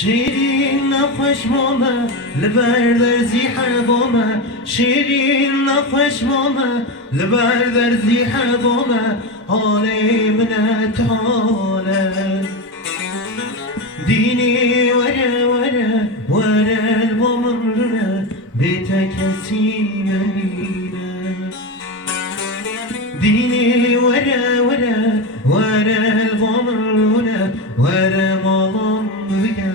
شیرین نخوش ماما لبر درزی حبامه شیرین نخوش ماما لبر درزی حبامه حالی منت حاله دینی وره وره وره البمرنا بيتك سيمنينا ديني ورا ورا ورا الغمرنا ورا مظلم بيا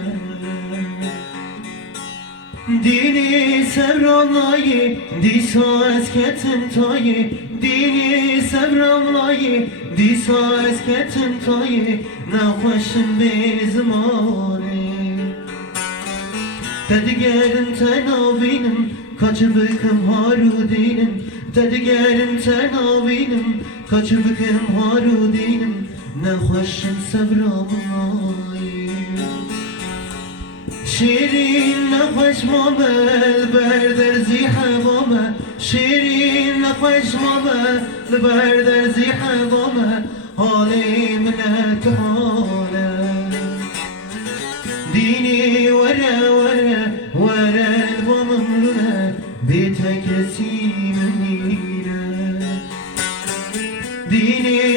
ديني سبر الله دي ساز كتن تاي ديني سبر الله دي ساز كتن تاي نخوشن بزماني Dedigerin tenavinim kaçı bıkım harudinim Dedigerin tenavinim kaçı bıkım harudinim Ne hoşum sevramay Şirin ne hoş mamel berder zihevame Şirin ne hoş mamel berder zihevame Halim ne tuhale ديني ورا ورا ورا الغمرنا بيتك سيمنينا ديني